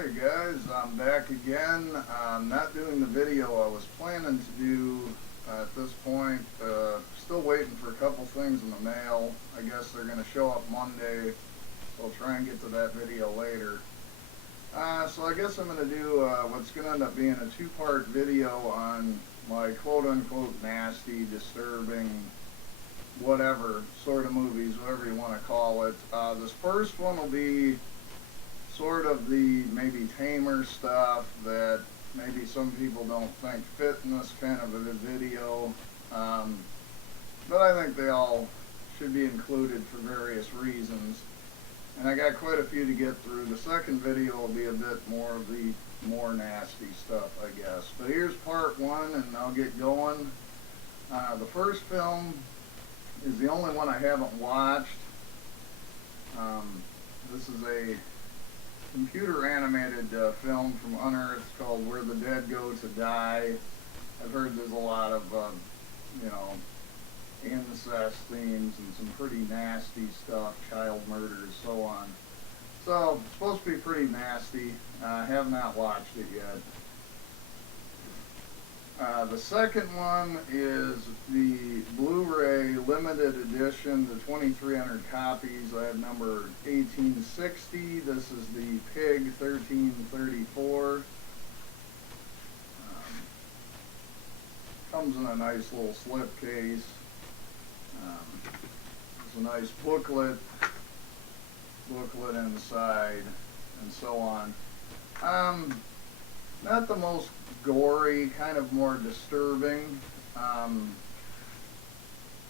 Hey guys, I'm back again. I'm not doing the video I was planning to do at this point. Still waiting for a couple things in the mail. I guess they're going to show up Monday, so I'll try and get to that video later. So I guess I'm going to do what's going to end up being a two-part video on my quote-unquote nasty, disturbing, whatever sort of movies, whatever you want to call it. This first one will be sort of the maybe tamer stuff that maybe some people don't think fit in this kind of a video, but I think they all should be included for various reasons, and I got quite a few to get through. The second video will be a bit more of the more nasty stuff, I guess. But here's part one, and I'll get going. The first film is the only one I haven't watched. This is a computer animated film from Unearthed called Where the Dead Go to Die. I've heard there's a lot of, incest themes and some pretty nasty stuff, child murders, so on. So, it's supposed to be pretty nasty. I have not watched it yet. The second one is the Blu-ray limited edition, the 2,300 copies. I have number 1860. This is the Pig 1334. Comes in a nice little slipcase. There's a nice booklet inside, and so on. Not the most gory, kind of more disturbing.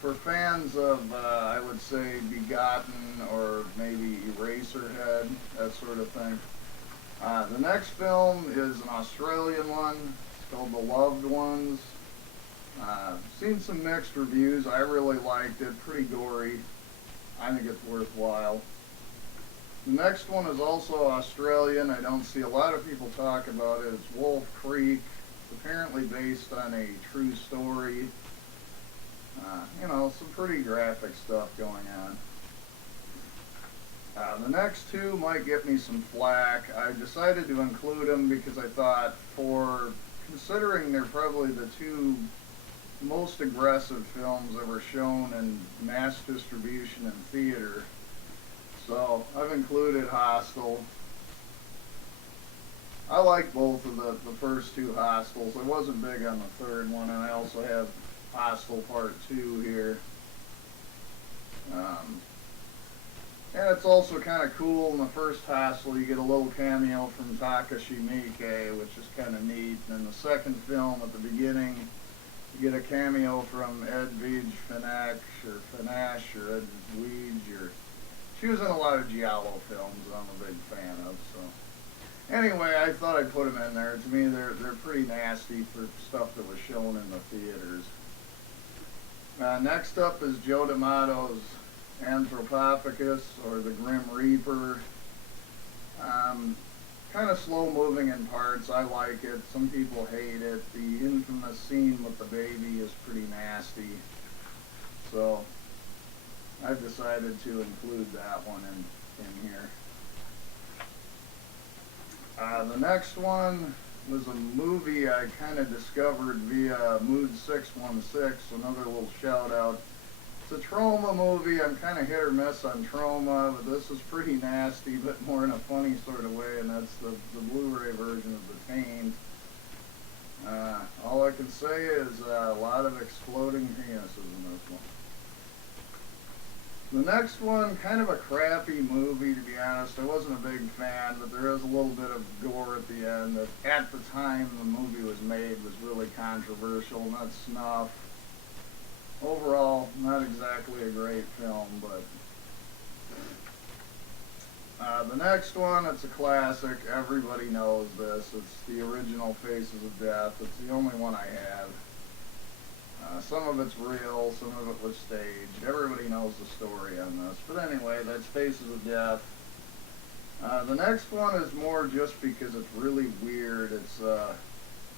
For fans of, I would say, Begotten or maybe Eraserhead, that sort of thing. The next film is an Australian one. It's called The Loved Ones. Seen some mixed reviews. I really liked it. Pretty gory. I think it's worthwhile. The next one is also Australian. I don't see a lot of people talk about it. It's Wolf Creek. It's apparently based on a true story. Some pretty graphic stuff going on. The next two might get me some flack. I decided to include them because I thought, considering they're probably the two most aggressive films ever shown in mass distribution in theater, so I've included Hostel. I like both of the first two Hostels. I wasn't big on the third one, and I also have Hostel Part 2 here. And it's also kind of cool. In the first Hostel, you get a little cameo from Takashi Miike, which is kind of neat. And in the second film, at the beginning, you get a cameo from Edwige Finache, or Edwige, she was in a lot of Giallo films that I'm a big fan of, so. Anyway, I thought I'd put them in there. To me, they're pretty nasty for stuff that was shown in the theaters. Next up is Joe D'Amato's Anthropophagus, or the Grim Reaper. Kind of slow moving in parts. I like it. Some people hate it. The infamous scene with the baby is pretty nasty. So I've decided to include that one in here. The next one was a movie I kind of discovered via Mood 616, another little shout out. It's a trauma movie. I'm kind of hit or miss on trauma, but this is pretty nasty, but more in a funny sort of way, and that's the Blu-ray version of the Taint. All I can say is a lot of exploding penises in this one. The next one, kind of a crappy movie, to be honest. I wasn't a big fan, but there is a little bit of gore at the end that at the time the movie was made was really controversial, and that's Snuff. Overall, not exactly a great film, but the next one, it's a classic. Everybody knows this. It's the original Faces of Death. It's the only one I have. Some of it's real, some of it was staged. Everybody knows the story on this. But anyway, that's Faces of Death. The next one is more just because it's really weird. It's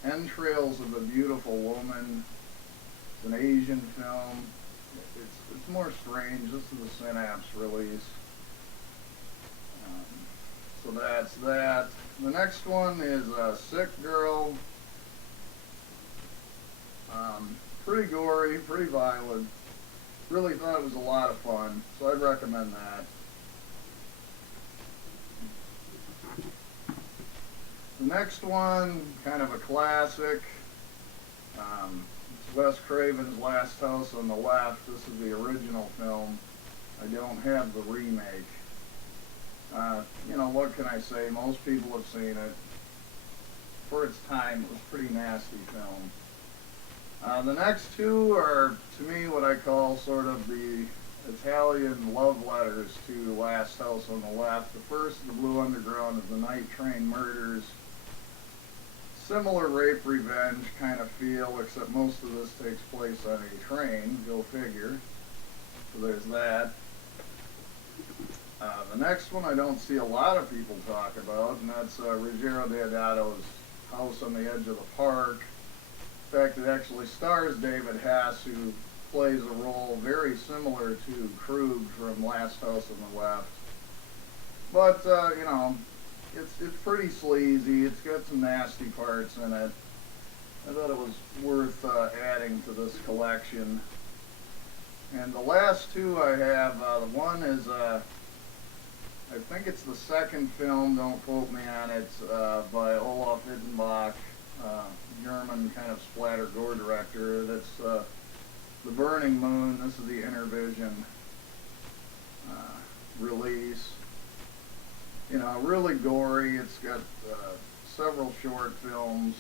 Entrails of a Beautiful Woman. It's an Asian film. It's more strange. This is a Synapse release. So that's that. The next one is Sick Girl. Pretty gory, pretty violent. Really thought it was a lot of fun, so I'd recommend that. The next one, kind of a classic. It's Wes Craven's Last House on the Left. This is the original film. I don't have the remake. You know, what can I say? Most people have seen it. For its time, it was a pretty nasty film. The next two are, to me, what I call sort of the Italian love letters to Last House on the Left. The first, The Blue Underground, is the Night Train Murders. Similar rape revenge kind of feel, except most of this takes place on a train, go figure. So there's that. The next one I don't see a lot of people talk about, and that's Ruggero Deodato's House on the Edge of the Park. In fact, it actually stars David Hess, who plays a role very similar to Krug from Last House on the Left. But, you know, it's pretty sleazy. It's got some nasty parts in it. I thought it was worth adding to this collection. And the last two I have, the one is, I think it's the second film, don't quote me on it, by Olaf Hittenbach, German kind of splatter gore director. That's The Burning Moon. This is the Intervision release. You know, really gory. It's got several short films.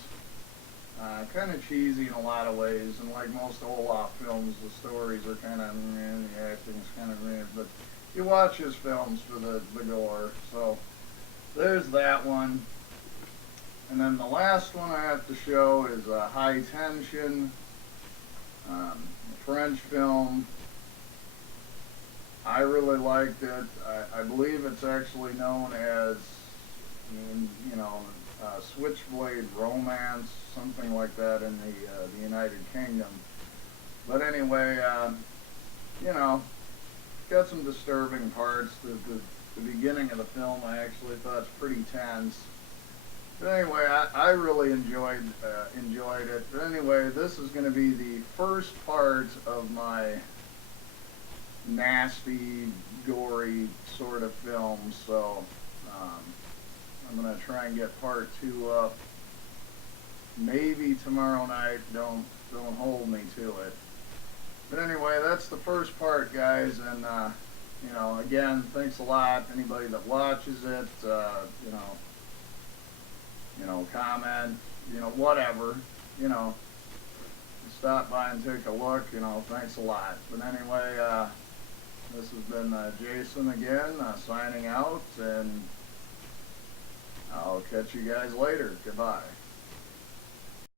Kind of cheesy in a lot of ways, and like most Olaf films, the stories are kind of the acting's kind of but you watch his films for the gore. So there's that one. And then the last one I have to show is High Tension, a French film. I really liked it. I believe it's actually known as, you know, Switchblade Romance, something like that in the United Kingdom. But anyway, you know, got some disturbing parts. The beginning of the film I actually thought was pretty tense. But anyway, I really enjoyed it. But anyway, this is going to be the first part of my nasty, gory sort of film. So I'm going to try and get part 2 up. Maybe tomorrow night. Don't hold me to it. But anyway, that's the first part, guys. And you know, again, thanks a lot. Anybody that watches it, you know, comment, you know, whatever, you know, stop by and take a look. You know, thanks a lot. But anyway, this has been Jason again, signing out, and I'll catch you guys later. Goodbye.